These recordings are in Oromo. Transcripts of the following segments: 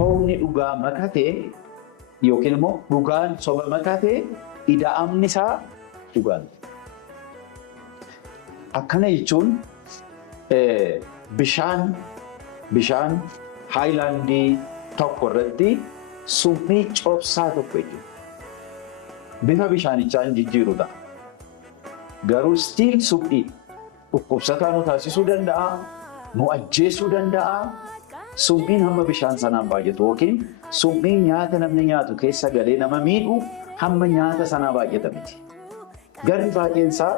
sobni dhugaa makatee yookiin immoo dhugaan soba makatee ida'amni isaa dhugaan. Akkana jechuun bishaan haayilaandii tokko irratti summii cobsaa tokko jechuudha. Bifa bishaanichaa hin jijjiiru ta'a. Garuu stiil summii dhukkubsataa nu taasisuu danda'a, nu ajjeesuu danda'a. Summiin hamma bishaan sanaan baay'atu yookiin summiin nyaata namni nyaatu keessa galee nama miidhu hamma nyaata sanaa baay'ata miti. Garri baay'eensaa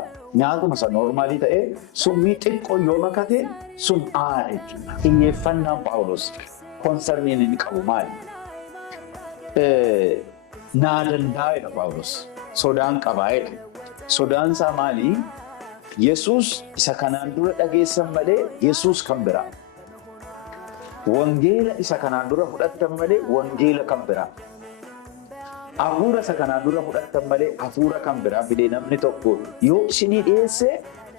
nyaatuma isa noormaalii ta'ee summii xiqqoo yoo makate sun aara jechuudha. Xiyyeeffannaan Phaawulos koonsarniin inni qabu maali? Naa dandaa'edha Phaawulos. Sodaan qabaa'edha. Sodaan isaa maali? Yesuus isa kanaan dura dhageessan malee Yesuus kan biraa. Wangeela isa kanaan dura fudhattan malee wangeela kan biraa. Hafuura isa kanaan dura fudhattan malee hafuura kan biraa fidee namni tokko yoo isinii dhiyeesse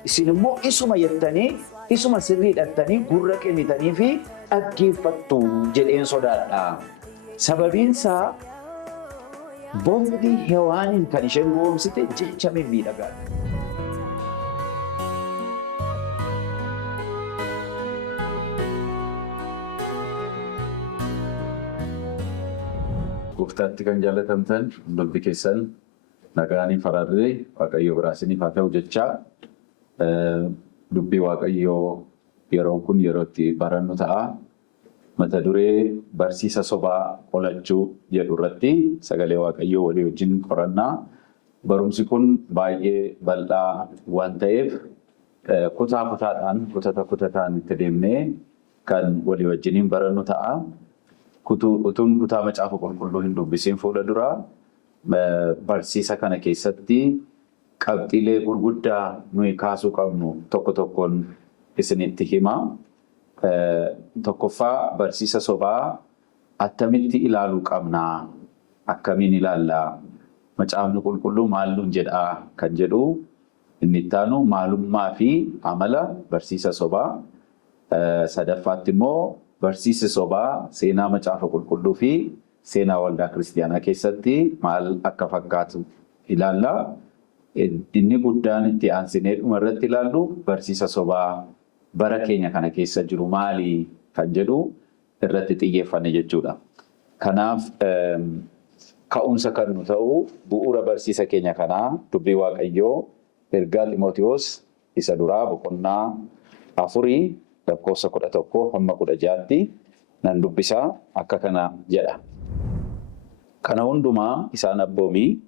isin immoo isuma jettanii isuma sirrii hidhattanii gurra kennitanii fi dhaggeeffattu jedheen sodaadha. Sababiinsaa boofni Hewaaniin kan isheen goomsite jecha miidhagaadha. Gooftaatti kan jaallatamtan hundumti keessan nagaanii fararree Waaqayyo biraa isiniif haa ta'u jechaa dubbii Waaqayyoo yeroon kun yeroo itti barannu ta'a. Mata duree barsiisa sobaa qolachuu jedhu irratti sagalee Waaqayyoo walii wajjin qorannaa. Barumsi kun baay'ee bal'aa waan ta'eef kutaa kutaadhaan itti deemnee kan walii wajjiniin barannu ta'a. Utuun kutaa macaafa qulqulluu hin dubbisiin fuula duraa barsiisa kana keessatti qabxiilee gurguddaa nuyi kaasuu qabnu tokko tokkoon isinitti hima. Tokkoffaa barsiisa sobaa attamitti ilaaluu qabnaa? Akkamiin ilaallaa? Macaafni qulqulluu maal nuun jedhaa kan jedhu inni itti aanu maalummaa fi amala barsiisa sobaa. Sadaffaatti immoo barsiisi sobaa seenaa macaafa qulqulluu fi seenaa waldaa kiristiyaanaa keessatti maal akka fakkaatu ilaalla. Inni guddaan itti aansinee dhuma irratti ilaallu barsiisa sobaa bara keenya kana keessa jiru maali kan jedhu irratti xiyyeeffanne jechuudha. Kanaaf ka'umsa kan nu ta'u bu'uura barsiisa keenya kanaa dubbii Waaqayyoo ergaa Ximootiyoos isa duraa boqonnaa 4 lakkoofsa 11 hamma 16tti nan dubbisaa akka kana jedha. Kana hundumaa isaan abboomii,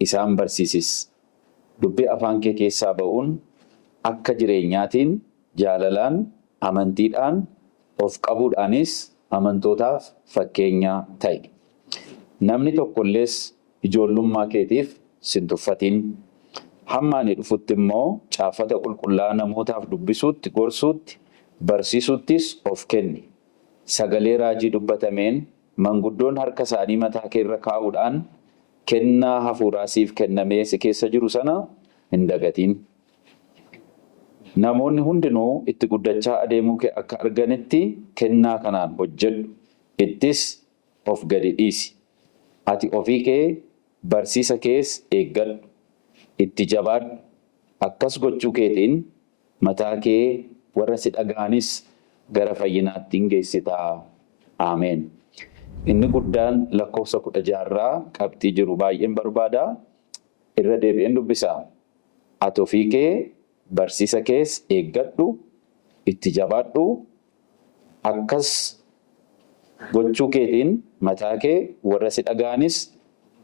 isaan barsiisis. Dubbii afaan kee keessaa ba'uun akka jireenyaatiin, jaalalaan, amantiidhaan, of qabuudhaanis amantootaaf fakkeenya ta'i. Namni tokkollees ijoollummaa keetiif sin tuffatin. Hamma ani dhufutti immoo caafata qulqullaa'aa namootaaf dubbisuutti, gorsuutti, barsiisuuttis of kenni. Sagalee raajii dubbatameen manguddoon harka isaanii mataa kee irra kaa'uudhaan kennaa hafuuraa siif kennamee si keessa jiru sana hin dagatiin. Namoonni hundinuu itti guddachaa adeemuu kee akka arganitti kennaa kanaan hojjedhu. Ittis of gadi dhiisi. Ati ofii kee barsiisa kees eeggadhu. Itti jabaadhu. Akkas gochuu keetiin mataa kee warra si dhaga'anis gara fayyinaatti hin geessitaa. Ameen. Inni guddaan lakkoofsa 16 qabxii jiru baay'een barbaada. Irra deebi'een dubbisaa. Ati ofii kee barsiisa kees eeggadhu. Itti jabaadhu. Akkas gochuu keetiin mataa kee warra si dhaga'anis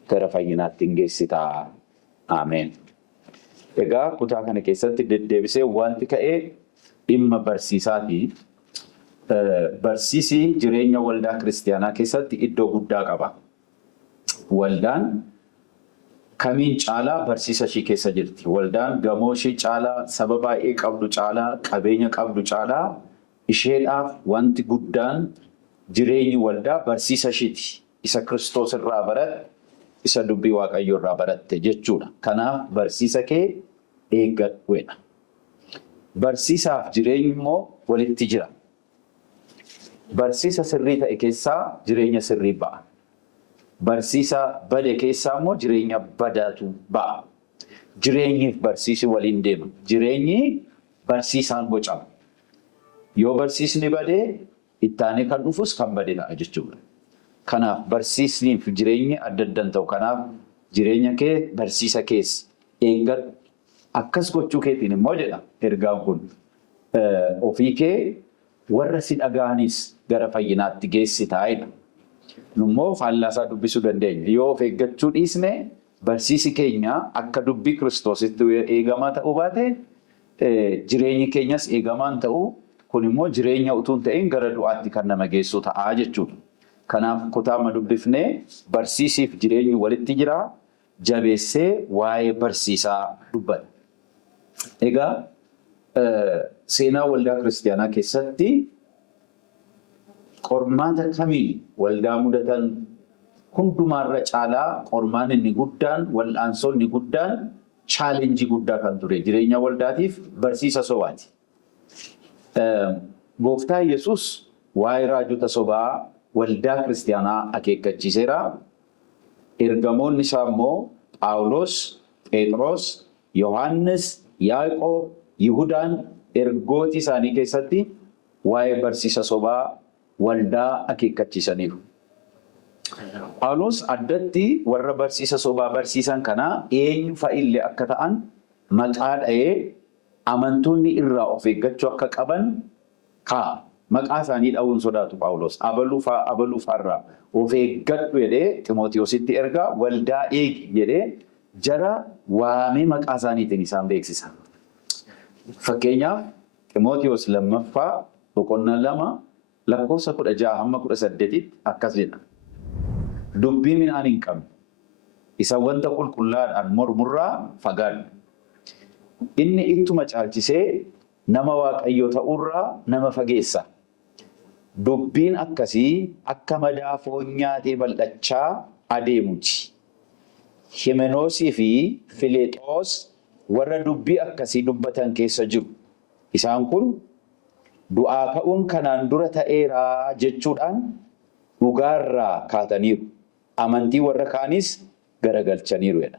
gara fayyinaatti hin geessitaa. Ameen. Egaa kutaa kana keessatti deddeebisee wanti ka'ee dhimma barsiisaati. Barsiisi jireenya waldaa kiristiyaanaa keessatti iddoo guddaa qaba. Waldaan kamiin caalaa barsiisa ishii keessa jirti. Waldaan gamoo ishii caalaa, saba baay'ee qabdu caalaa, qabeenya qabdu caalaa isheedhaaf wanti guddaan jireenyi waldaa barsiisa ishiiti. Isa Kiristoos irraa baratte, isa dubbii Waaqayyoo irraa baratte jechuudha. Kanaaf barsiisa kee eeggadhuudha. Barsiisaaf jireenyi immoo walitti jira. Barsiisa sirrii ta'e keessaa jireenya sirrii ba'a. Barsiisa bade keessaa immoo jireenya badaatu ba'a. Jireenyiif barsiisi waliin deema. Jireenyi barsiisaan bocama. Yoo barsiisni badee ittaanee kan dhufus kan bade ta'a jechuudha. Kanaaf barsiisniif jireenyi adda addaan ta'u. Kanaaf jireenya kee barsiisa keessa eeggadhu. Akkas gochuu keetiin immoo jedha ergaan kun ofii kee warra si dhaga'anis gara fayyinaatti geessitaa jedha. Nummoo faallaasaa dubbisuu dandeenya. Yoo of eeggachuu dhiisne barsiisi keenya akka dubbii Kiristoositti eegamaa ta'uu baate jireenyi keenyas eegamaan ta'uu kun immoo jireenya utuu hin ta'in gara du'aatti kan nama geessu ta'aa jechuudha. Kanaaf kutaama dubbifnee barsiisiif jireenyi walitti jira. Jabeessee waa'ee barsiisaa dubbata. Egaa seenaa waldaa kiristaanaa keessatti qormaata kamiin waldaa mudatan hundumaarra caalaa qormaan inni guddaan, wal'aansoo inni guddaan, chaalenjii guddaa kan ture jireenya waldaatiif barsiisa sobaati. Gooftaa Yesuus waa'ee raajota sobaa waldaa kiristaanaa akeekkachiiseera. Ergamoonni isaa immoo Phaawulos, Phexros, Yohaannis, Yaaqoob, Yihudaan ergooti isaanii keessatti waa'ee barsiisa sobaa waldaa akeekkachiisaniiru. Phaawulos addatti warra barsiisa sobaa barsiisan kanaa eenyu fa'illee akka ta'an maqaa dha'ee amantoonni irraa of eeggachuu akka qaban kaa'a. Maqaa isaanii dha'uun sodaatu Phaawulos. Abaluufaarraa of eeggadhu jedhee Ximootiyositti ergaa waldaa eegi jedhee jara waamee maqaa isaaniitiin isaan beeksisa. Fakkeenyaaf Ximootiyos lammaffaa boqonnaa 2:16-18 akkas jedha. Dubbii midhaan hin qabne isa wanta qulqullaadhaan mormurraa fagaadhu. Inni ittuma caalchisee nama Waaqayyoo ta'urraa nama fageessa. Dubbiin akkasii akka madaa foon nyaatee bal'achaa adeemuti. Himeenoosii fi Fileexoos warra dubbii akkasii dubbatan keessa jiru. Isaan kun du'aa ka'uun kanaan dura ta'eeraa jechuudhaan dhugaarraa kaataniiru. Amantii warra kaanis garagalchaniiru jedha.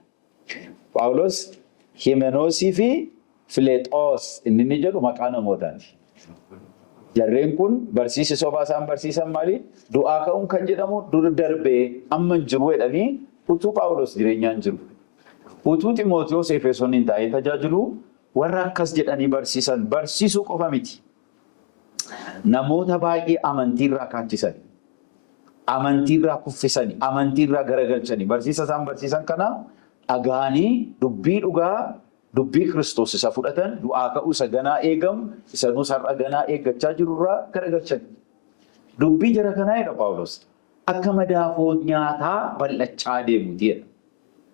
Phaawulos Himeenoosii fi Fileexoos inni jedhu maqaa namootaati. Jarreen kun barsiisi sobaa isaan barsiisan maali? Du'aa ka'uun kan jedhamu dur darbee amma hin jiru jedhanii utuu Phaawulos jireenyaan jiru. Utuu Ximootiyos Efesooniin taa'ee tajaajilu warra akkas jedhanii barsiisan barsiisuu qofa miti. Namoota baay'ee amantiirraa kaachisan, amantiirraa kuffisanii, amantiirraa garagalchanii barsiisa isaan barsiisan kana dhaga'anii dubbii dhugaa, dubbii Kiristoos isa fudhatan, du'aa ka'uu isa ganaa eegamu, isa nus har'a ganaa eeggachaa jirurraa garagalchan. Dubbii jara kanaa jedha Phaawulos. Akka madaa foon nyaataa bal'achaa deemu jedha.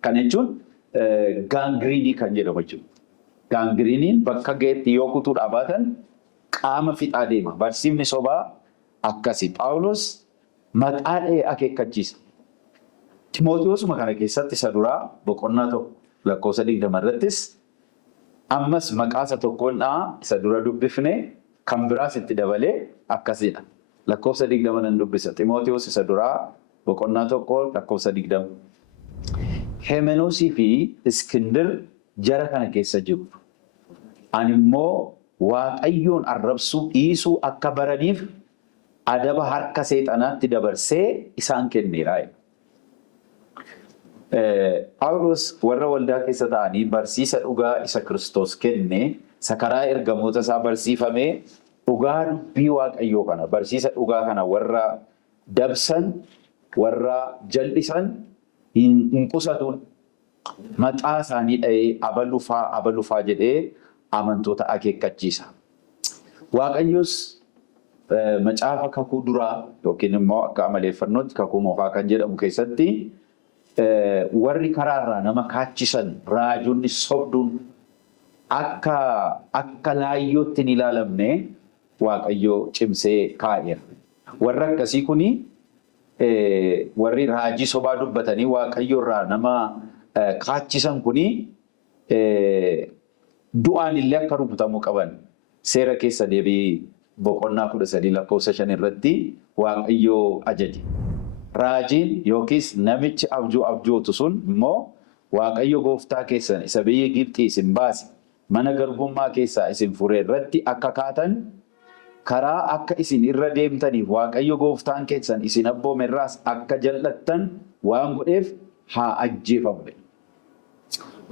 Kana jechuun gaangiriinii kan jedhamu jechuudha. Gaangiriiniin bakka ga'eetti yoo kutuudhaa baatan qaama fixaa deema. Barsiifni sobaa akkasii. Phaawulos maqaa dha'ee akeekkachiisa. Ximootiyosuma kana keessatti isa duraa boqonnaa 1:20 irrattis ammas maqaa isa tokkoon isa dura dubbifne kan biraas itti dabalee akkasidha. 1:20 nan dubbisa. Ximootiyos isa duraa boqonnaa 1:20. Himeenoosii fi Iskindir jara kana keessa jiru. Ani immoo Waaqayyoon arrabsuu dhiisuu akka baraniif adaba harka seexanaatti dabarsee isaan kenneera. Phaawulos warra waldaa keessa ta'anii barsiisa dhugaa isa Kiristoos kenne isa karaa ergamoota isaa barsiifamee dhugaa dubbii Waaqayyoo kana barsiisa dhugaa kana warra dabsan warra jal'isan hin qusatuun maqaa isaanii dha'ee abalufaa jedhee amantoota akeekkachiisa. Waaqayyos macaafa kakuu duraa yookiin immoo akka amaleeffannootti kakuu moofaa kan jedhamu keessatti warri karaarraa nama kaachisan raajonni sobduun akka laayyootti hin ilaalamne Waaqayyoo cimsee kaa'eera. Warra akkasii kuni warri raajii sobaa dubbatanii Waaqayyoorraa nama kaachisan kuni du'aan illee akka rukutamuu qaban seera keessa deebii boqonnaa 13 lakkoofsa 5 irratti Waaqayyoo ajaje. Raajiin yookiis namichi abjuu abjootu sun immoo Waaqayyo gooftaa keessan isa biyya Gibxii isin baase mana garbummaa keessaa isin fure irratti akka kaatan karaa akka isin irra deemtaniif Waaqayyo gooftaan keessan isin abboome irraas akka jal'attan waan godheef haa ajjeefamu.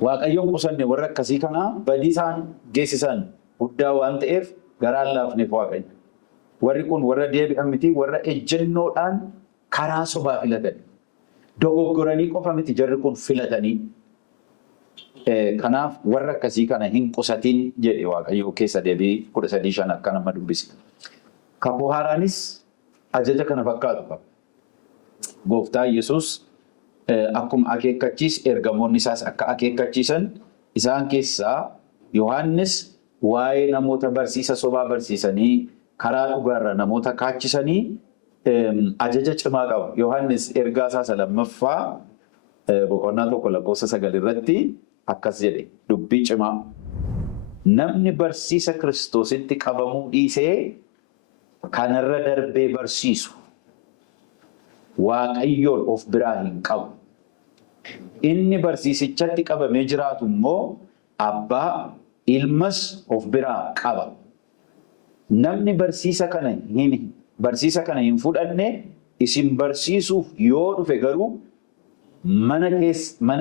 Waaqayyoon qusanne warra akkasii kana badii isaan geessisan guddaa waan ta'eef garaan laafneef Waaqayyo. Warri kun warra deebi'an miti, warra ejjennoodhaan karaa sobaa filatan. Dogoggoranii qofa miti jarri kun filatanii. Kanaaf warra akkasii kana hin qusatin jedhe Waaqayyo keessa deebii 13:5 akka nama dubbise. Kakuu haaraanis ajaja kana fakkaatu qaba. Gooftaa Yesuus akkuma akeekkachiis ergamoonni isaas akka akeekkachiisan isaan keessaa Yohaannis waa'ee namoota barsiisa sobaa barsiisanii karaa dhugaarra namoota kaachisanii ajaja cimaa qaba. Yohaannis ergaa isaa lammaffaa boqonnaa 1 lakkoofsa 9 irratti akkas jedhe dubbii cimaa. Namni barsiisa Kiristoositti qabamuu dhiisee kanarra darbee barsiisu Waaqayyoon of biraa hin qabu. Inni barsiisichatti qabamee jiraatu immoo Abbaa Ilmas of biraa qaba. Namni barsiisa kana hin fudhanne isin barsiisuuf yoo dhufe garuu mana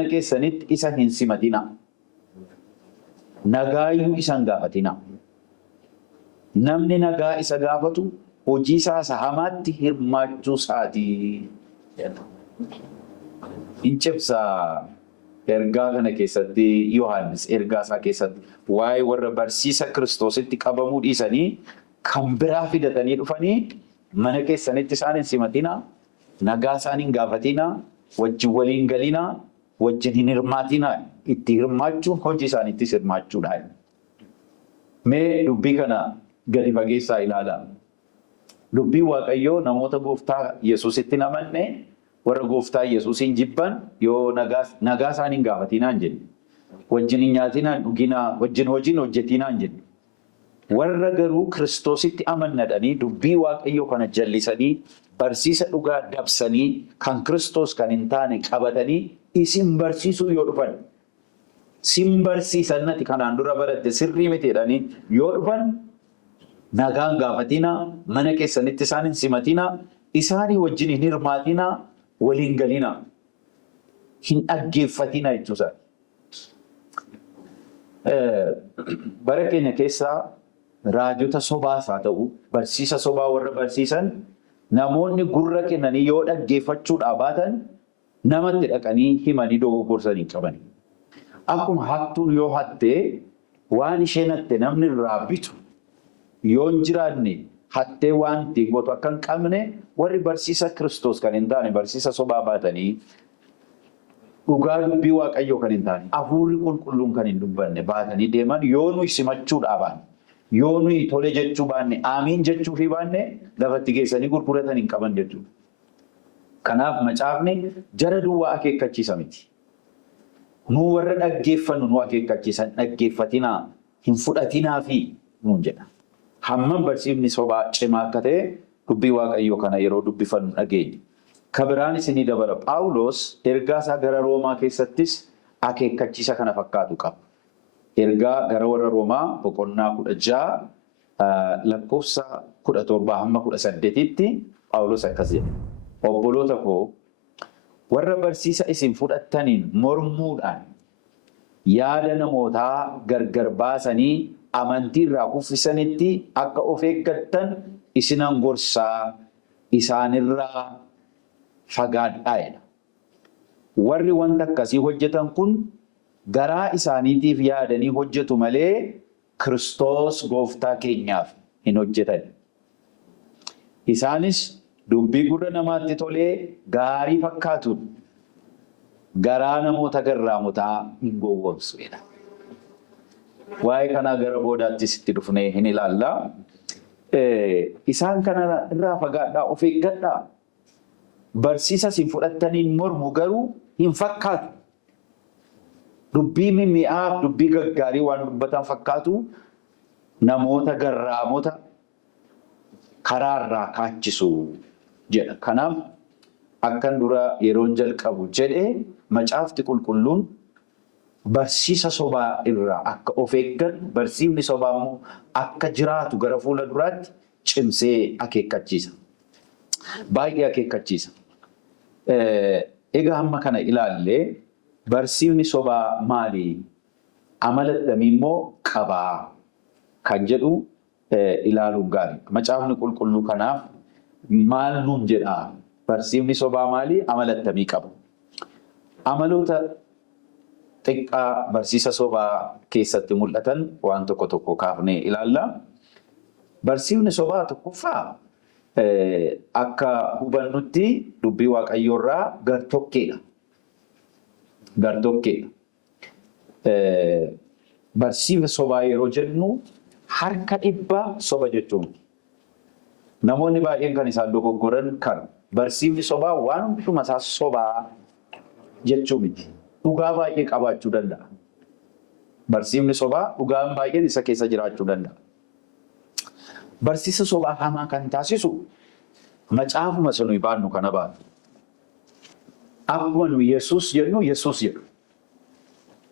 keessanitti isa hin simatina. Nagaayyuu isa hin gaafatina. Namni nagaa isa gaafatu hojii isaa hamaatti hirmaachuu isaatii. Hin cibsaa ergaa kana keessatti Yohaannis ergaa isaa keessatti waa'ee warra barsiisa Kiristoositti qabamuu dhiisanii kan biraa fidatanii dhufanii mana keessanitti isaan hin simatina, nagaa isaan hin gaafatina, wajjin waliin galina, wajjin hin hirmaatina. Itti hirmaachuun hojii isaaniittis hirmaachuudha. Mee dubbii kana gadi fageessaa ilaala. Dubbii Waaqayyoo namoota gooftaa Yesuusitti hin amanne warra gooftaa Yesuusin jibban yoo nagaa isaan hin gaafatinaan jenne. Wajjin hin nyaatinaan dhuginaa, wajjin hojiin hojjetinaan jenne. Warra garuu Kiristoositti amannadhanii dubbii Waaqayyoo kana jallisanii barsiisa dhugaa dabsanii kan Kiristoos kan hin taane qabatanii isin barsiisuu yoo dhufan sin barsiisannati kanaan dura baratte sirrii mitiidhanii yoo dhufan nagaan gaafatinaa, mana keessanitti isaan hin simatinaa, isaanii wajjin hin hirmaatinaa, waliin galinaa, hin dhaggeeffatinaa jechuusaa. Bara keenya keessaa raajota sobaas haa ta'u, barsiisa sobaa warra barsiisan namoonni gurra kennanii yoo dhaggeeffachuudhaa baatan namatti dhaqanii himanii dogoggorsanii qabani. Akkuma hattuun yoo hattee waan isheen hatte namni irraa bitu yoo hin jiraanne hattee waan gootu akka hin qabne warri barsiisa Kiristoos kan hin taane barsiisa sobaa baatanii dhugaa dubbii Waaqayyoo kan hin taane hafuurri qulqulluun kan hin dubbanne baatanii deeman yoo nuyi simachuudhaa baanne yoo nuyi tole jechuu baanne aamiin jechuu fi baanne lafatti geessanii gurguratan hin qaban jechuudha. Kanaaf macaafni jara duwwaa akeekkachiisa miti. Nuu warra dhaggeeffannu nu akeekkachiisan dhaggeeffatinaa hin fudhatinaa fi nuun jedha. Hammam barsiifni sobaa cimaa akka ta'e dubbii Waaqayyoo kana yeroo dubbifannu dhageenya. Kabiraan isinii dabala. Phaawulos ergaa isaa gara Roomaa keessattis akeekkachiisa kana fakkaatu qaba. Ergaa gara warra Roomaa boqonnaa 16 lakkoofsa 17 hamma 18tti Phaawulos akkas jedha. Obboloota koo warra barsiisa isin fudhattaniin mormuudhaan yaada namootaa gargar baasanii amantii irraa kuffisanitti akka of eeggattan isinan gorsaa isaanirraa fagaadhaa. Warri wanta akkasii hojjetan kun garaa isaaniitiif yaadanii hojjetu malee Kiristoos gooftaa keenyaaf hin hojjetan. Isaanis dubbii gurra namaatti tolee gaarii fakkaatuun garaa namoota garraamotaa hin gowwoomsuudha. Waa'ee kanaa gara boodaattis itti dhufnee hin ilaallaa. Isaan kana irraa fagaadhaa, of eeggadhaa. Barsiisa isin fudhattaniin mormu garuu hin fakkaatu. Dubbii mimmi'aaf dubbii gaggaarii waan dubbatan fakkaatu namoota garraamota karaarraa kaachisu jedha. Kanaaf akkan dura yeroon jalqabu jedhee macaafti qulqulluun barsiisa sobaa irraa akka of eeggan, barsiifni sobaa immoo akka jiraatu gara fuula duraatti cimsee akeekkachiisa. Baay'ee akeekkachiisa. Egaa hamma kana ilaallee barsiifni sobaa maali? Amala akkamii immoo qabaa kan jedhu ilaaluun gaarii. Macaafni qulqulluu kanaaf maal nuun jedhaa? Barsiifni sobaa maali? Amala akkamii qaba? Amaloota xiqqaa barsiisa sobaa keessatti mul'atan waan tokko tokko kaafnee ilaalla. Barsiifni sobaa tokkoffaa akka hubannutti dubbii Waaqayyoorraa gartokkeedha. Gartokkeedha. Barsiifni sobaa yeroo jennu harka dhibbaa soba jechuun. Namoonni baay'een kan isaan dogoggoran kan barsiifni sobaa waan hunduma isaa sobaa jechuu miti. Dhugaa baay'ee qabaachuu danda'a. Barsiifni sobaa dhugaan baay'een isa keessa jiraachuu danda'a. Barsiisa sobaa hamaa kan taasisu macaafuma sanuu baannu kana baanu. Akkuma nu Yesuus jennu Yesuus jedhu.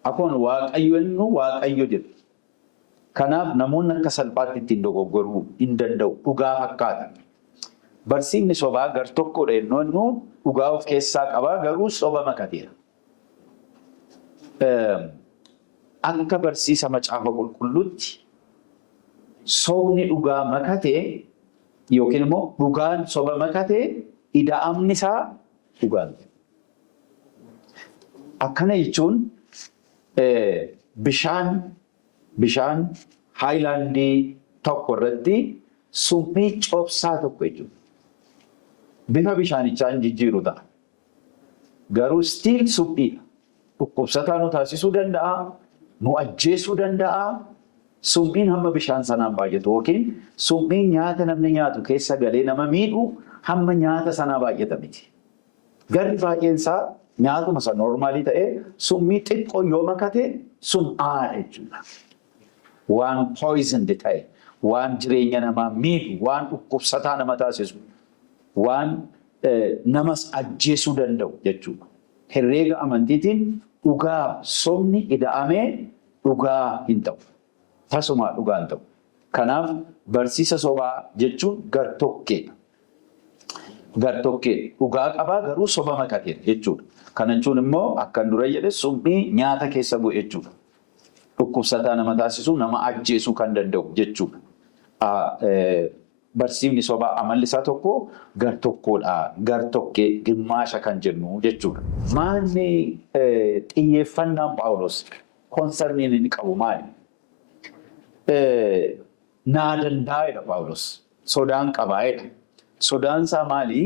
Akkuma Waaqayyo jennu Waaqayyo jedhu. Kanaaf namoonni akka salphaatti ittiin dogoggoruu hin danda'u. Dhugaa fakkaata. Barsiifni sobaa gartokkoodha jennu dhugaa of keessaa qabaa garuu soba makateera. Akka barsiisa macaafa qulqulluutti sobni dhugaa makatee yookiin immoo dhugaan soba makatee ida'amni isaa dhugaan. Akkana jechuun bishaan haayilaandii tokko irratti summii coobsaa tokko jechuudha. Bifa bishaanichaa hin jijjiiru ta'a. Garuu stiil summiidha. Dhukkubsataa nu taasisuu danda'a, nu ajjeesuu danda'a. Summiin hamma bishaan sanaan baay'atu yookiin summiin nyaata namni nyaatu keessa galee nama miidhu hamma nyaata sanaa baay'ata miti. Garri baay'een isaa nyaatuma isa noormaalii ta'ee summii xiqqoo yoo makate sum'aadha jechuudha. Waan poisoned ta'e, waan jireenya namaa miidhu, waan dhukkubsataa nama taasisu, waan namas ajjeesuu danda'u jechuudha. Herreega amantiitiin dhugaa sobni ida'amee dhugaa hin ta'u. Tasumaa dhugaa hin ta'u. Kanaaf barsiisa sobaa jechuun gartokkeedha. Gartokkeedha. Dhugaa qabaa garuu soba makateedha jechuudha. Kana jechuun immoo akkan dura jedhe summii nyaata keessa bu'e jechuudha. Dhukkubsataa nama taasisuu, nama ajjeesuu kan danda'u jechuudha. Barsiifni sobaa amalli isaa tokko gartokkoodha. Gartokkee gimmaasha kan jennu jechuudha. Maalni xiyyeeffannaan Phaawulos konsarniin inni qabu maali? Naa danda'edha Phaawulos. Sodaan qabaa'edha. Sodaan isaa maali?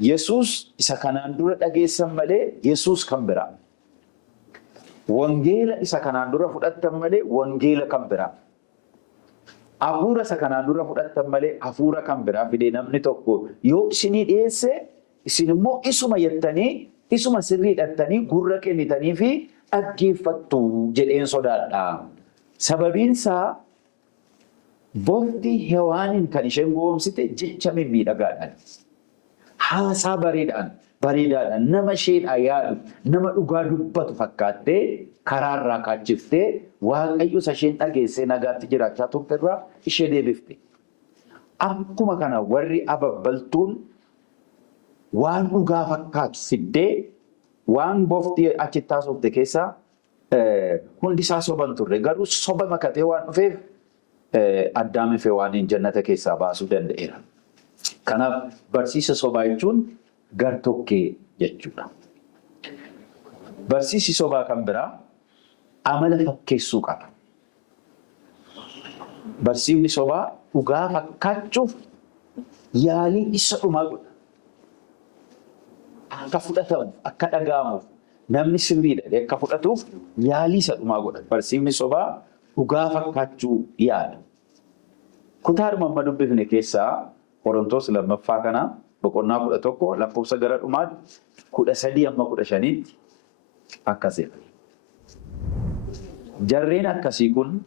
Yesuus isa kanaan dura dhageessan malee Yesuus kan biraa. Wangeela isa kanaan dura fudhattan malee wangeela kan biraa. Hafuura isa kanaan dura fudhattan malee hafuura kan biraa fidee namni tokko yoo isinii dhiyeesse isin immoo isuma jettanii isuma sirrii hidhattanii gurra kennitanii fi dhaggeeffattu jedheen sodaadha. Sababiin isaa booftii Hewaaniin kan isheen goomsite jecha mimmiidhagaadhaan. Haasaa bareedaadhaan nama isheedhaa yaadu, nama dhugaa dubbatu fakkaattee karaarraa kaachiftee Waaqayyo isa isheen dhageessee nagaatti jiraachaa turte irraa ishee deebifte. Akkuma kana warri ababbaltuun waan dhugaa fakkaatu fiddee waan booftii achitti haasofte keessaa hundi isaa soban turre garuu soba makatee waan dhufeef Addaam fi Hewaaniin jannata keessaa baasuu danda'eera. Kanaaf barsiisa sobaa jechuun gartokkee jechuudha. Barsiisi sobaa kan biraa amala fakkeessuu qaba. Barsiifni sobaa dhugaa fakkaachuuf yaalii isa dhumaa godha. Akka fudhatamuuf, akka dhaga'amuuf, namni sirriidha akka fudhatuuf yaalii isa dhumaa godha. Barsiifni sobaa dhugaa fakkaachuu yaada. Kutaadhuma amma dubbifne keessaa Qorontos lammaffaa kana boqonnaa 11 lakkoofsa gara dhumaatti 13-15tti akkasidha. Jarreen akkasii kun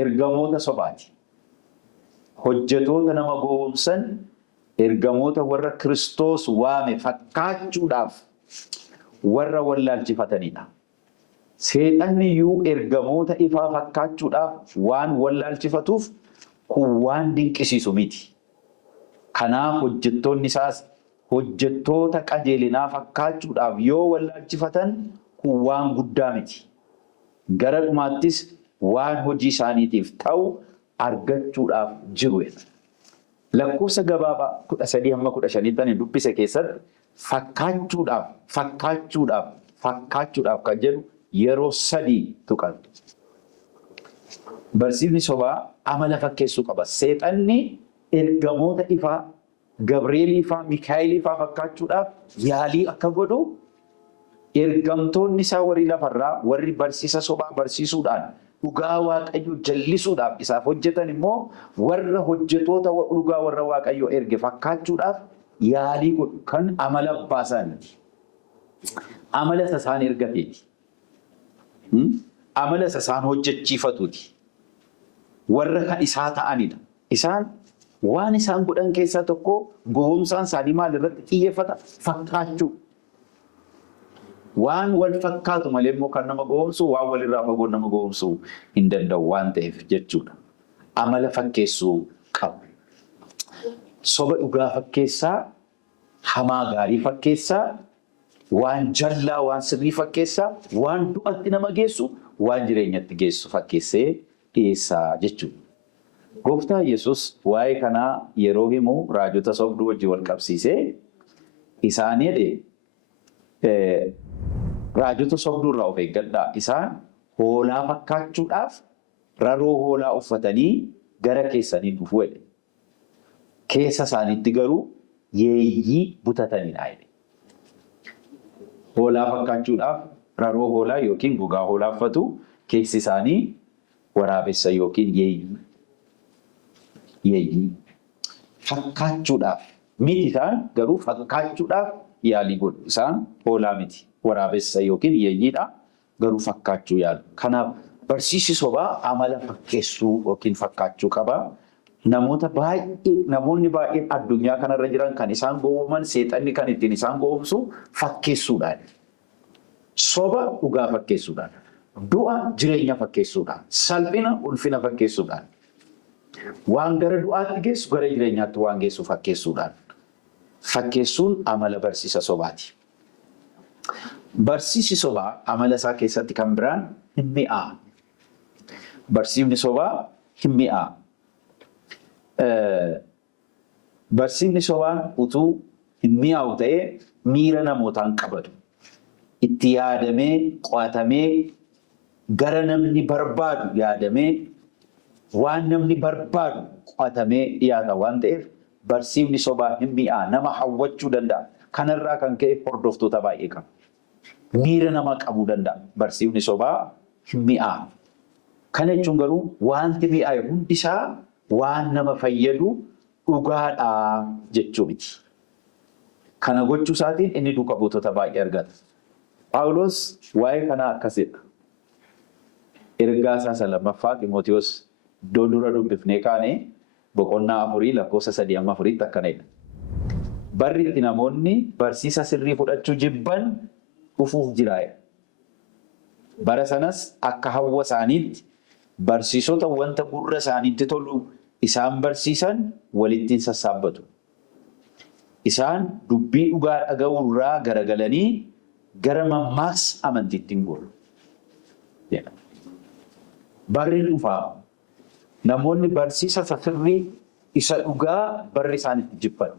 ergamoota sobaati. hojjetoota nama gowwoomsan ergamoota warra Kiristoos waame fakkaachuudhaaf warra wallaalchifatanidha. Seexanni iyyuu ergamoota ifaa fakkaachuudhaaf waan wallaalchifatuuf kun waan dinqisiisu miti. Kanaaf hojjettoonni isaas hojjettoota qajeelinaa fakkaachuudhaaf yoo wallaalchifatan kun waan guddaa miti. Gara dhumaattis waan hojii isaaniitiif ta'u argachuudhaaf jiru. Lakkoofsa gabaabaa 13-15 dubbise keessatti fakkaachuudhaaf kan jedhu yeroo 3 tuqan. Barsiifni sobaa amala fakkeessuu qaba. Seexanni ergamoota ifaa, Gabri'eelii ifaa, Mikaa'elii ifaa fakkaachuudhaaf yaalii akka godhu ergamtoonni isaa warri lafarraa warri barsiisa sobaa barsiisuudhaan dhugaa Waaqayyoo jallisuudhaaf isaaf hojjetan immoo warra hojjetoota dhugaa warra Waaqayyoo erge fakkaachuudhaaf yaalii godhu kan amala baasaniti. Amala isaan ergateeti. Amala isaan hojjechiifatuuti. Warra kan isaa ta'anidha. Isaan waan isaan godhan keessaa tokko gowwoomsaan isaanii maal irratti xiyyeeffata? Fakkaachuu. Waan wal fakkaatu malee immoo kan nama gowwoomsu waan walirraa fagoo nama gowwoomsuu hin danda'u waan ta'eef jechuudha. Amala fakkeessuu qabu. Soba dhugaa fakkeessaa, hamaa gaarii fakkeessaa, waan jallaa waan sirrii fakkeessaa, waan du'atti nama geessu, waan jireenyatti geessu fakkeessee dhiyeessaa jechuudha. Gooftaa Yesuus waa'ee kanaa yeroo himu raajota sobduu wajjin wal qabsiisee isaan jedhe raajota sobduu irraa of eeggadhaa. Isaan hoolaa fakkaachuudhaaf raroo hoolaa uffatanii gara keessanii dhufu jedhe. Keessa isaaniitti garuu yeeyyii butatanidha jedhe. Hoolaa fakkaachuudhaaf raroo hoolaa yookiin gogaa hoolaa uffatu, keessi isaanii waraabessa yookiin yeeyyii. Fakkaachuudhaaf miti isaan garuu fakkaachuudhaaf yaalii godhu. Isaan hoolaa miti, waraabessa yookiin yeeyyiidha garuu fakkaachuu yaalu. Kanaaf barsiisi sobaa amala fakkeessuu yookiin fakkaachuu qaba. Namoonni baay'een addunyaa kanarra jiran kan isaan gowwooman seexanni kan ittiin isaan gowwoomsu fakkeessuudhaan. Soba dhugaa fakkeessuudhaan. Du'a jireenya fakkeessuudhaan. Salphina ulfina fakkeessuudhaan. Waan gara du'aatti geessu gara jireenyaatti waan geessu fakkeessuudhaan. Fakkeessuun amala barsiisa sobaati. Barsiisi sobaa amala isaa keessatti kan biraan hin mi'aa. Barsiifni sobaa hin mi'aa. Barsiifni sobaa utuu hin mi'aawu ta'ee miira namootaan qabatu. Itti yaadamee, qo'atamee, gara namni barbaadu yaadamee, waan namni barbaadu qo'atamee dhiyaata waan ta'eef barsiifni sobaa hin mi'aa. Nama hawwachuu danda'a. Kanarraa kan ka'e hordoftoota baay'ee qaba. Miira nama qabuu danda'a. Barsiifni sobaa hin mi'aa. Kana jechuun garuu wanti mi'aaye hundisaa waan nama fayyadu dhugaadhaa jechuu miti. Kana gochuu isaatiin inni duuka buutota baay'ee argata. Phaawulos waa'ee kanaa akkasidha. Ergaa isaa lammaffaa Ximootiyoos iddoo dura dubbifnee kaanee boqonnaa 4:3-4 akkanadha. Barri itti namoonni barsiisa sirrii fudhachuu jibban dhufuuf jiraaya. Bara sanas akka hawwa isaaniitti barsiisota wanta gurra isaaniitti tolu isaan barsiisan walittiin sassaabbatu. Isaan dubbii dhugaa dhaga'uurraa garagalanii gara mammaaksa amantiitti hin goolu. Barri dhufaa namoonni barsiisa sirrii isa dhugaa barri isaaniitti jibban.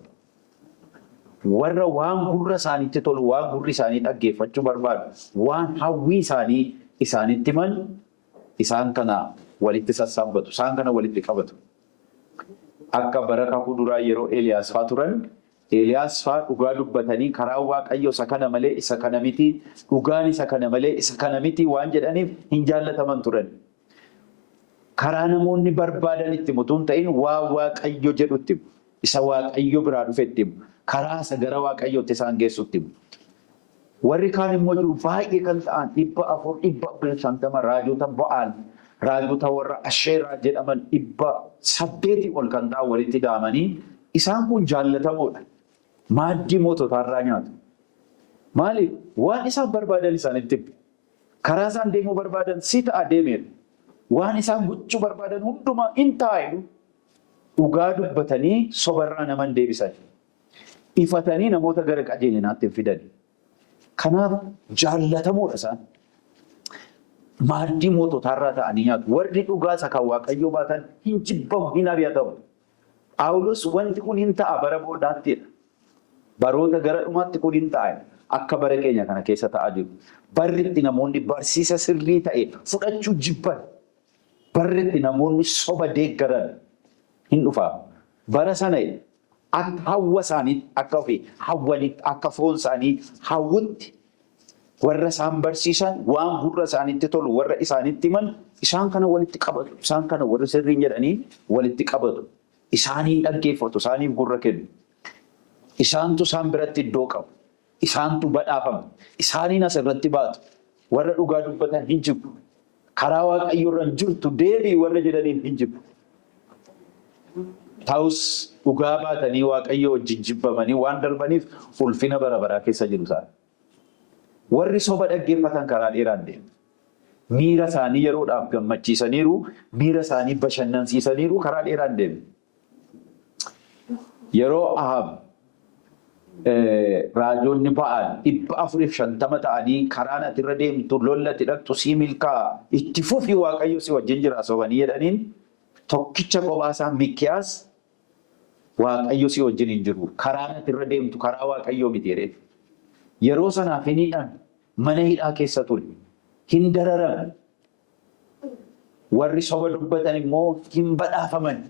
Warra waan gurra isaaniitti tolu, waan gurri isaanii dhaggeeffachuu barbaadu, waan hawwii isaanii isaanitti himan isaan kana walitti sassaabbatu, isaan kana walitti qabatu. Akka bara kakuu duraa yeroo Eeliyaas fa'aa turan, Eeliyaas fa'aa dhugaa dubbatanii karaa Waaqayyoo isa kana malee isa kana miti, dhugaan isa kana malee isa kana miti waan jedhaniif hin jaallataman turan. Karaa namoonni barbaadan itti mutuun ta'in waan Waaqayyo jedhutti isa Waaqayyo biraa dhufetti karaa isa gara Waaqayyootti isaan geessutti. Warri kaan immoo jiru baay'ee kan ta'an 450 raajota Ba'aal raajota warra Asheeraa jedhaman 800 ol kan ta'an walitti daamanii isaan kun jaallatamoodha. Maaddii moototaarraa nyaatu. Maaliif? Waan isaan barbaadan isaanitti karaa isaan deemuu barbaadan si ta'a deemeedha. Waan isaan gochuu barbaadan hundumaa hin taa'edhu. Dhugaa dubbatanii sobarraa naman deebisan. Ifatanii namoota gara qajeelinaatti fidan. Kanaaf jaallatamoodha isaan. Maaddii moototaarraa ta'anii nyaatu. Warri dhugaa isa kan Waaqayyoo baatan hin jibbamu, hin ari'atamu. Phaawulos wanti kun hin ta'a bara boodaattidha. Baroota gara dhumaatti kun hin ta'a. Akka bara keenya kana keessa ta'aa jiru. Barri itti namoonni barsiisa sirrii ta'e fudhachuu jibban. Barri itti namoonni soba deeggaran hin dhufaa. Bara sana akka hawwa isaaniitti akka ofii hawwanitti akka foon isaanii hawwutti warra isaan barsiisan waan gurra isaaniitti tolu warra isaaniitti himan isaan kana walitti qabatu. Isaan kana warra sirriin jedhanii walitti qabatu. Isaaniin dhaggeeffatu. Isaaniif gurra kennu. Isaantu isaan biratti iddoo qabu. Isaantu badhaafama. Isaaniin asirratti baatu. Warra dhugaa dubbatan hin jibbu. Karaa Waaqayyoo irra jirtu deebii warra jedhaniin hin jibbu. Ta'us dhugaa baatanii Waaqayyoo wajjin jibbamanii waan darbaniif ulfina bara baraa keessa jiru isaan. Warri soba dhaggeeffatan karaa dheeraan deemu. Miira isaanii yeroodhaaf gammachiisaniiru, miira isaanii bashannansiisaniiru karaa dheeraan deemu. Yeroo Ahaab raajonni ba'an 450 ta'anii karaan ati irra deemtu lollatti dhaqxu sii milkaa'a itti fufii Waaqayyo si wajjin jira sobanii jedhaniin tokkicha qophaa Mikiyaas Waaqayyo si wajjin hin jiru. Karaan ati irra deemtu karaa Waaqayyoo miti jedhee. Yeroo sanaaf hin hidhan mana hidhaa keessa ture. Hin dararan. Warri soba dubbatan immoo hin badhaafaman.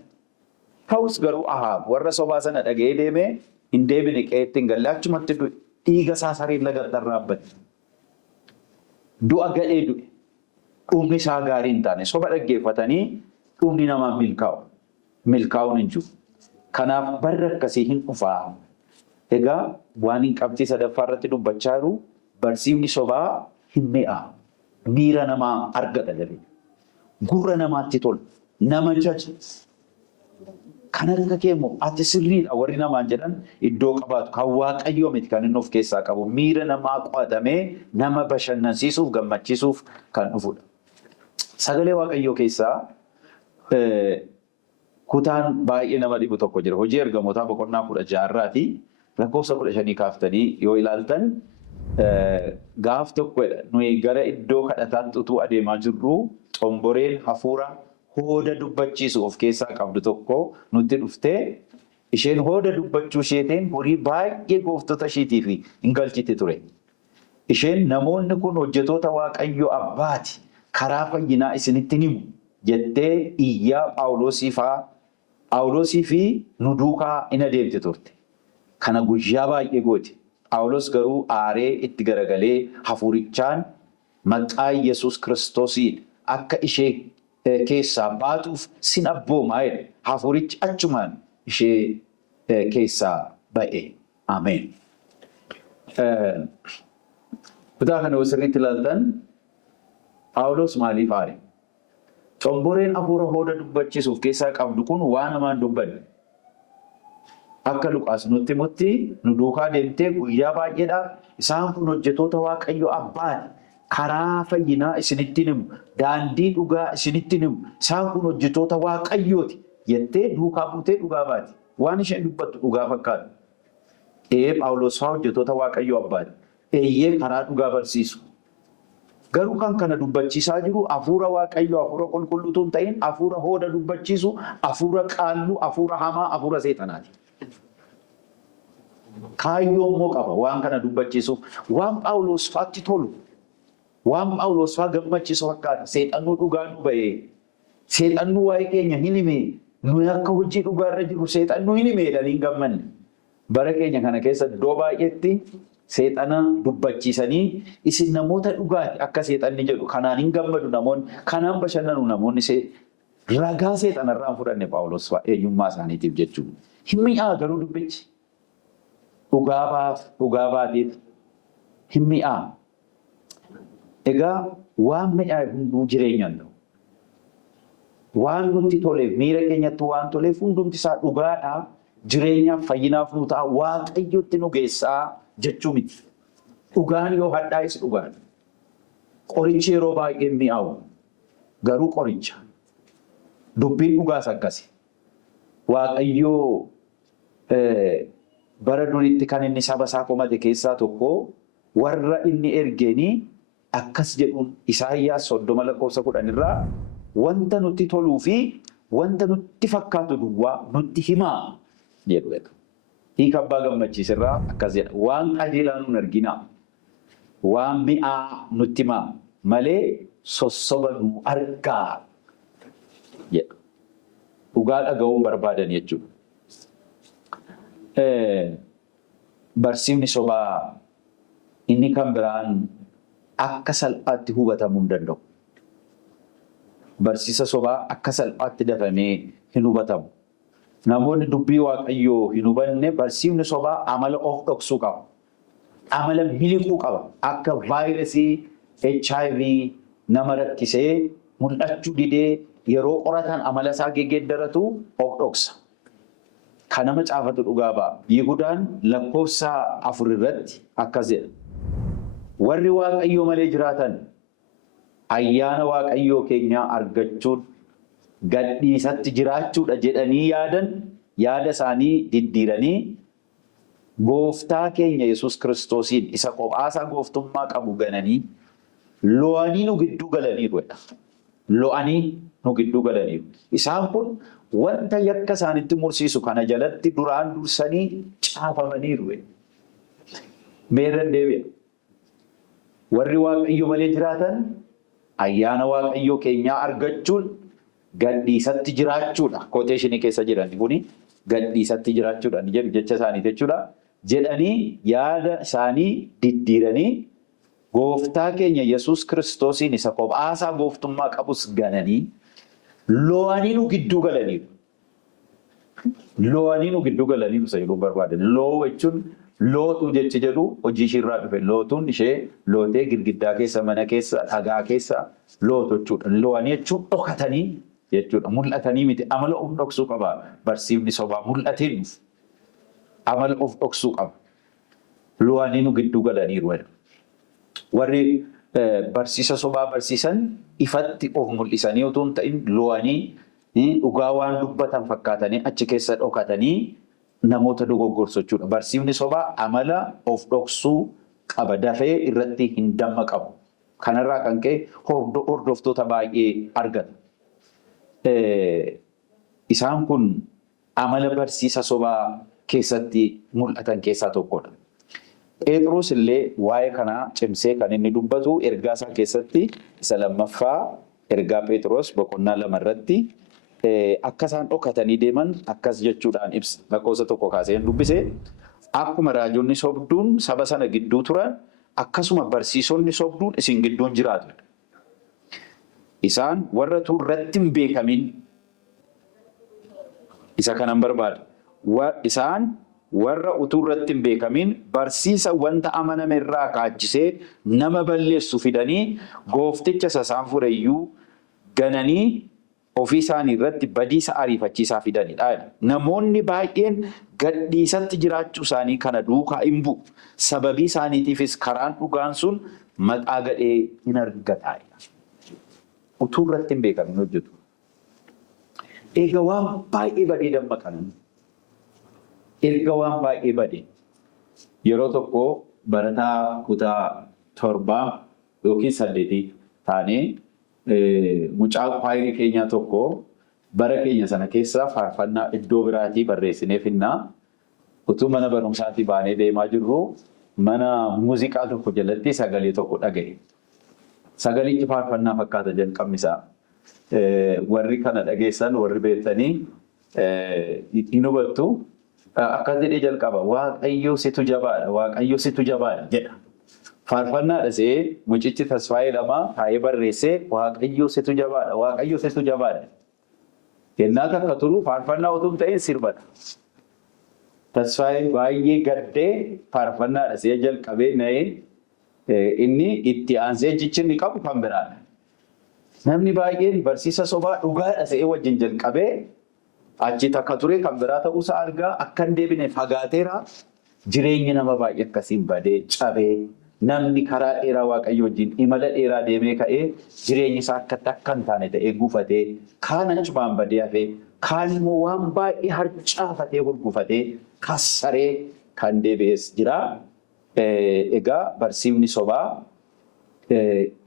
Ta'us garuu Ahaab warra sobaa sana dhaga'ee deemee hin deebine qe'eetti hin galle achumatti du'e. Dhiiga isaa sareen laga dharraabbate. Du'a gadhee du'e. Dhumni isaa gaarii hin taane soba dhaggeeffatanii dhumni namaa milkaa'uun hin jiru. Kanaaf barri akkasii hin dhufaa. Egaa waan hin qabxii sadaffaa irratti dubbachaa jiru barsiifni sobaa hin mi'a. Miira namaa argata jedhee. Gurra namaatti tolu. Nama jaja. Kan harka kee immoo ati sirriidha warri namaan jedhan iddoo qabaatu. Kan Waaqayyoo miti kan inni of keessaa qabu. Miira namaa qo'atamee nama bashannansiisuuf gammachiisuuf kan dhufudha. Sagalee Waaqayyoo keessaa kutaan baay'ee nama dhibu tokko jira. Hojii ergamootaa boqonnaa 16 lakkoofsa 15 kaaftanii yoo ilaaltan gaaf tokkodha. Nuyi gara iddoo kadhataatti utuu adeemaa jirru xomboreen hafuura hooda dubbachiisu of keessaa qabdu tokko nutti dhuftee isheen hooda dubbachuu isheetiin horii baay'ee gooftota isheetiif hin galchite ture. Isheen namoonni kun hojjetoota Waaqayyoo abbaati karaa fayyinaa isinitti himu jettee iyyaa Phaawulosii fi nu duukaa in adeemte turte. Kana guyyaa baay'ee goote. Phaawulos garuu aaree itti garagalee hafuurichaan maqaa Yesuus Kiristoosiin akka ishee keessaa baatuuf sin abboomaa jedhe. Hafuurichi achumaan ishee keessaa ba'e. Ameen. Kutaa kana sirriitti ilaaltan Phaawulos maaliif aare? Xomboreen hafuura hooda dubbachiisuuf keessaa qabdu kun waan namaan dubbanne. Akka Luqaas nutti himutti nu duukaa deemtee guyyaa baay'eedhaaf isaan kun hojjetoota Waaqayyoo abbaati. Karaa fayyinaa isinitti himu. Daandii dhugaa isinitti himu. Isaan kun hojjetoota Waaqayyooti jettee duukaa buutee dhugaa baati. Waan isheen dubbattu dhugaa fakkaata. Phaawulos fa'aa hojjetoota Waaqayyoo abbaati. Eeyyee karaa dhugaa barsiisu. Garuu kan kana dubbachiisaa jiru hafuura Waaqayyoo hafuura qulqulluutu hin ta'in hafuura hooda dubbachiisu hafuura qaalluu hafuura hamaa hafuura seexanaati. Kaayyoo immoo qaba waan kana dubbachiisuuf waan Phaawulos fa'aatti tolu waan Phaawulos fa'aa gammachiisu fakkaata. Seexannuu dhugaa nu ba'ee seexannuu waa'ee keenya hin himee nuyi akka hojii dhugaarra jiru seexannuu hin himeedhaan hin gammanne. Bara keenya kana keessa iddoo baay'eetti seexana dubbachiisanii isin namoota dhugaati akka seexanni jedhu kanaan hin gammadu namoonni kanaan bashannanu namoonni ragaa seexanarraa hin fudhanne Phaawulos fa'aa eenyummaa isaaniitiif jechuudha. Hin mi'aa garuu dubbichi. Dhugaa baatiif hin mi'aa. Egaa waan mi'aa hunduu jireenyaan ta'u. waan nutti toleef miira keenyatti waan toleef hundumti isaa dhugaadhaa jireenyaaf fayyinaaf nu ta'a waaqayyotti nu geessaa jechuu miti. Dhugaan yoo hadhaa'es dhugaadha. Qorichi yeroo baay'ee mi'aawu garuu qoricha. Dubbiin dhugaas akkasi. Waaqayyoo bara duriitti kan inni saba isaa komate keessaa tokko warra inni ergeenii akkas jedhuun Isaayyaas 30:10 irraa wanta nutti toluu fi wanta nutti fakkaatu duwwaa nutti himaa jedhu. Hiika abbaa gammachiisirraa akkas jedha. Waan qajeelaa nun arginaa. Waan mi'aa nutti himaa malee sossoba nu argaa jedha. Dhugaa dhaga'uun barbaadan jechuudha. Barsiifni sobaa inni kan biraan akka salphaatti hubatamuu hin danda'u. Barsiisa sobaa akka salphaatti dafamee hin hubatamu. Namoonni dubbii waaqayyoo hin hubanne barsiifni sobaa amala of dhoksuu qaba. Amala miliquu qaba. Akka vaayirasii HIV nama rakkisee mul'achuu didee yeroo qoratan amala isaa geeddaratu of dhoksa. Kana macaafatu dhugaa ba'a. Yihuudaan lakkoofsa 4 irratti akkas jedha. Warri waaqayyoo malee jiraatan ayyaana waaqayyoo keenyaa argachuun gadhiisatti jiraachuudha jedhanii yaada isaanii diddiiranii gooftaa keenya Yesuus Kiristoosiin isa qophaasaa gooftummaa qabu gananii lo'anii nu gidduu galaniiru. Lo'anii nu gidduu galaniiru. Isaan kun wanta yakka isaanitti mursiisu kana jalatti duraan dursanii caafamaniiru. Meerran deebi'a. Warri waaqayyo malee jiraatan ayyaana waaqayyoo keenyaa argachuun gadhiisatti jiraachuudha. Quotationii keessa jiran kuni gadhiisatti jiraachuudha ni jedhu jecha isaanii jechuudha. Jedhanii yaada isaanii diddiiranii gooftaa keenya Yesuus Kiristoosiin isa qophaasaa gooftummaa qabus gananii lo'anii nu gidduu galaniiru. Lo'anii nu gidduu galaniiru isa jedhuu barbaadan. Lo'uu jechuun lootuu jechi jedhu hojii ishiirraa dhufe. Lootuun ishee lootee girgiddaa keessa mana keessa dhagaa keessa lootu jechuudha. Lo'anii jechuun dhokatanii jechuudha. Mul'atanii miti. Amala of dhoksuu qaba. Barsiifni sobaa mul'atee dhufu. Amala of dhoksuu qaba. Lo'anii nu gidduu galaniiru. Warri barsiisa sobaa barsiisan ifatti of mul'isanii otoo hin ta'in lo'anii dhugaa waan dubbatan fakkaatanii achi keessa dhokatanii namoota dogoggorsu jechuudha. Barsiifni sobaa amala of dhoksuu qaba. Dafee irratti hin damma qabu. Kanarraa kan ka'e hordoftoota baay'ee argata. Isaan kun amala barsiisa sobaa keessatti mul'atan keessaa tokkodha. Phexros illee waa'ee kanaa cimsee kan inni dubbatu ergaa isaa keessatti isa lammaffaa ergaa Phexros boqonnaa 2 irratti akka isaan dhokatanii deeman akkas jechuudhaan ibsa. Lakkoofsa 1 kaasee dubbise akkuma raajonni sobduun saba sana gidduu turan akkasuma barsiisonni sobduun isin gidduun jiraatu. Isaan warra turratti hin beekamin isa kanan barbaada. Isaan warra utuu irratti hin beekamin barsiisa wanta amaname irraa kaachisee nama balleessu fidanii goofticha isaan fureyyuu gananii ofii isaanii irratti badiisa ariifachiisaa fidanidha. Namoonni baay'een gadhiisatti jiraachuu isaanii kana duukaa hin bu'u. Sababii isaaniitiifis karaan dhugaan sun maqaa gadhee hin argata. Utuu irratti hin beekamin hojjetu. Egaa waan baay'ee badii dammaqan. Erga waan baay'ee badee yeroo tokko barataa kutaa 7 yookiin 8 taanee mucaa kwaayirii keenyaa tokko bara keenya sana keessa faarfannaa iddoo biraatii barreessinee finnaa utuu mana barumsaatii baanee deemaa jirru mana muuziqaa tokko jalatti sagalee tokko dhaga'e. Sagalichi faarfannaa fakkaata jalqabni isaa. Warri kana dhageessan warri beektanii hin hubattu. Akkas jedhee jalqaba waaqayyo situ jabaadha waaqayyo situ jabaadha jedha. Faarfannaa dhasee mucichi Tasfaayee lama taa'ee barreessee waaqayyo situ jabaadha waaqayyo situ jabaadha. Kennaa takka turu faarfannaa utuu hin ta'in sirbadha. Tasfaayee baay'ee gaddee faarfannaa dhasee jalqabee na'ee inni itti aansee jichinni qabu kan biraadha. Namni baay'een barsiisa sobaa dhugaadha ta'ee wajjin jalqabee achi takka ture kan biraa ta'uusaa argaa akka hin deebine fagaateera. Jireenyi nama baay'ee akkasiin badee cabee namni karaa dheeraa Waaqayyo wajjin imala dheeraa deemee ka'ee jireenyi isaa akka hin taane ta'ee gufatee kaan achumaan badee hafee kaan immoo waan baay'ee harcaafatee gurgufatee kassaree kan deebi'es jira. Egaa barsiifni sobaa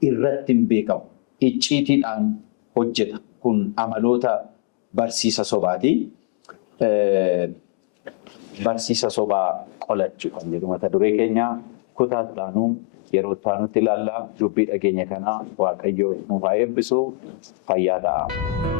irratti hin beekamu. Icciitiidhaan hojjeta. Kun amaloota barsiisa sobaati. Barsiisa sobaa qolachuu kan jedhu mata duree keenya kutaa taanuu yeroo taanutti ilaalla. Dubbii dhageenya kanaa Waaqayyo nuuf haa eebbisu. Fayyaa ta'a.